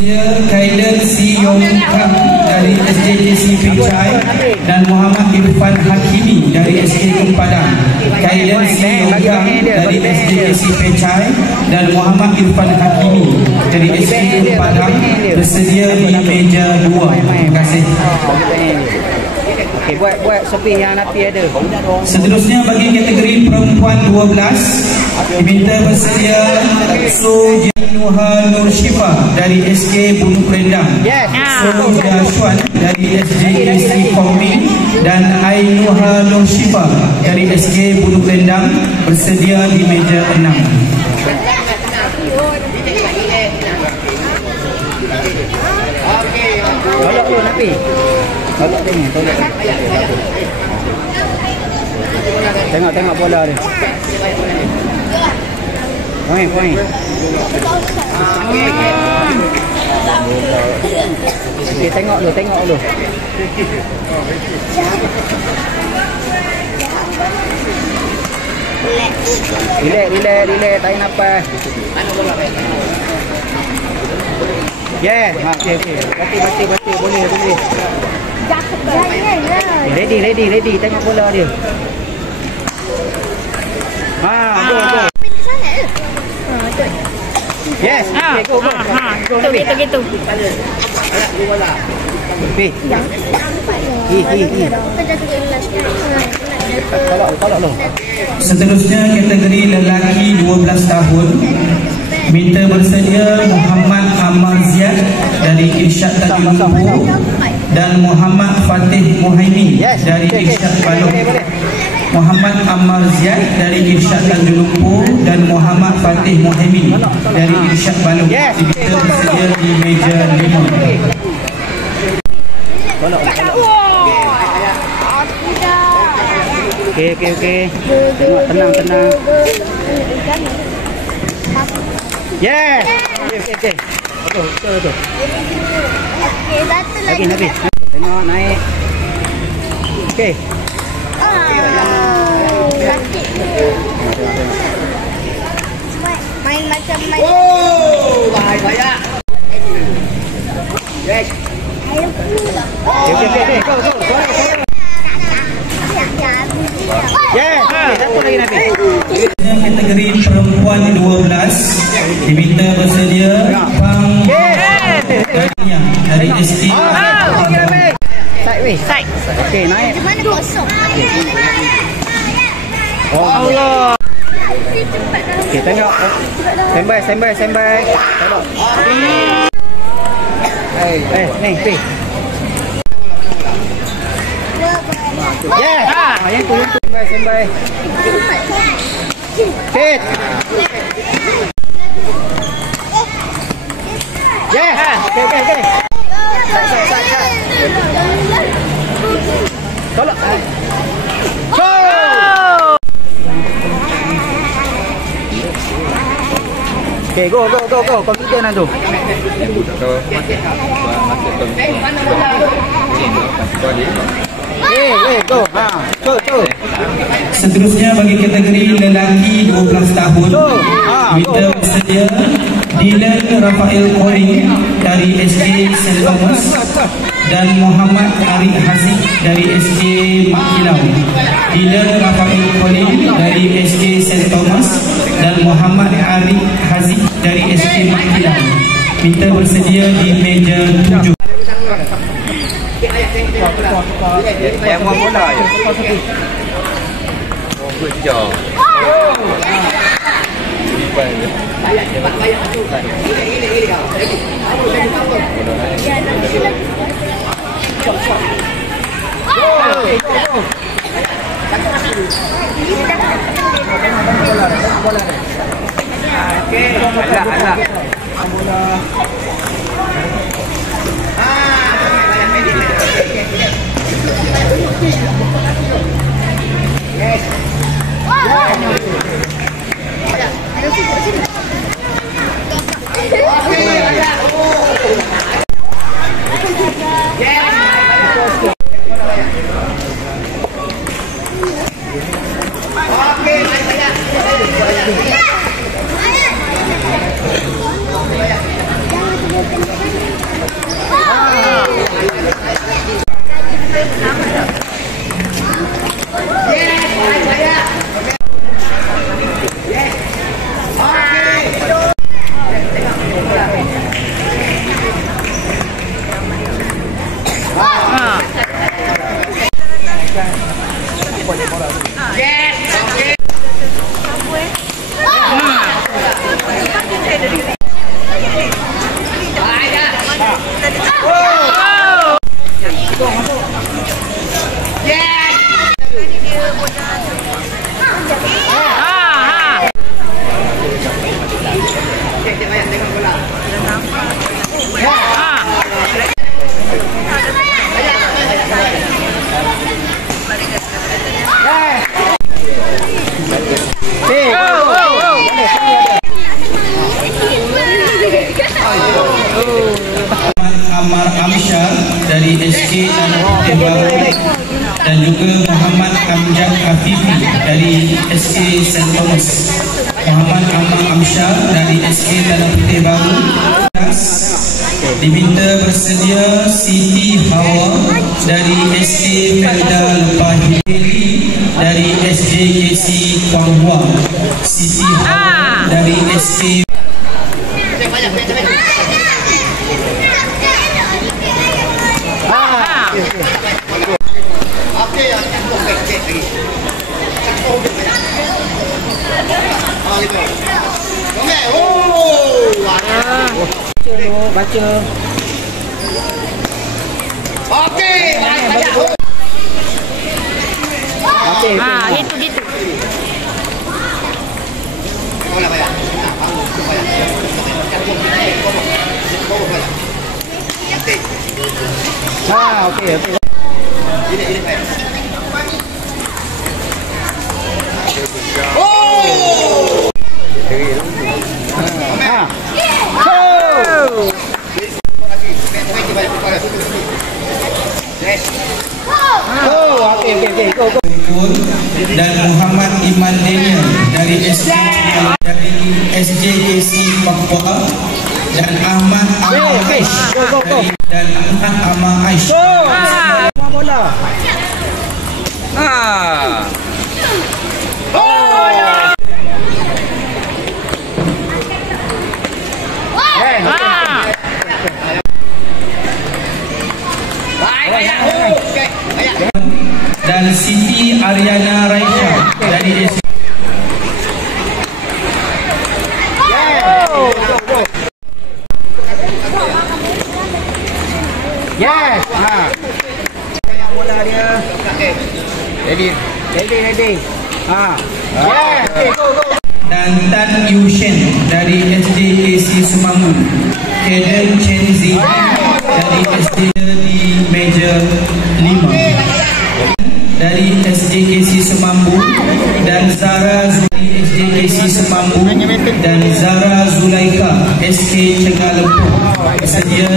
Kailan Si Yong Kang dari SJJC Pencai dan Muhammad Irfan Hakimi dari SK Padang. Kailan Si Yong Kang dari SJJC Pencai dan Muhammad Irfan Hakimi dari SK Padang bersedia di meja 2. Terima kasih. Okey, buat sepi yang Nafi ada. Seterusnya bagi kategori perempuan 12 diminta bersedia Sujinuha Nur Syifa dari SK Bulu Kerendang. Suja Shuan dari SJJC Koming dan Ainuha Nur Syifa dari SK Bulu Kerendang bersedia di meja 6. Tolak dulu Nafi. Tolak sini, tolak. Tengok bola dia. Poin. Okey, tengok dulu. Relax, tarik nafas. Yeah, okey. Bati, boleh. Ready, tengok bola dia. Go. Yes, okay, go. Gitu. Tolak. Seterusnya kategori lelaki 12 tahun minta bersedia Muhammad Ammar Ziad dari Irsyad Tanjung Lumpur dan Muhammad Fatih Muhaimin dari Irsyad Balong. Muhammad Ammar Ziad dari Irsyad Tanjung Lumpur dan Muhammad Fatih Muhaimin dari Irsyad Balong diminta bersedia di meja 5. Okey. Tengok tenang. Yeah. Okey. Betul. Okey, satu lagi. Lagi. Tengok naik. Okey. Sakit. Main macam main. Bahaya. Yes. Okey. Go. Yeah. Satu lagi Nabi. Kategori perempuan 12 diminta bersedia Pang dari ST. Side. Okey, naik. Di mana kosong? Allah. Okey, tengok. Standby. Tolong. Ni. Yeah. Yang tu. Standby. Hit. Yeah. Okay. Tolak. Go. Okay, go. Confident tu. Go. Go. Seterusnya bagi kategori lelaki 12 tahun minta bersedia Dylan Rafael Koring dari SK St. Thomas dan Muhammad Arif Haziq dari SK Mak Kilau. Dylan Rafael Koring dari SK St. Thomas dan Muhammad Arif Haziq dari SK Mak Kilau minta bersedia di meja 7. Yang mau bola je. Good job. Amar Amsyar dari SK Tanah Putih Baru, dan juga Muhammad Amjad Hafifi dari SK St. Thomas. Muhammad Amar Amsyar dari SK Tanah Putih Baru diminta bersedia. Siti Hawa dari SK Felda Lepah Hili dari SJKC Kuanghua. Siti Hawa dari SK baca. Okey, Gitu. okey. Okey, go. Dan Muhammad Iman Daniel dari SJKC Papua, dan Ahmad Amal Aish dan Ahmad Amal Aish. Bola. Dan Siti Ariana Raisha dari SK. Yes. Bola dia. Ready. Yes. Go. Dan Tan Yushen dari SDKC Semanggu. Kaden Chen Zi dari SD di Meja 5 dari SDKC Semambu, dan Zara Zuli SDKC Semambu, dan Zara Zulaika SK Cengah Lempu bersedia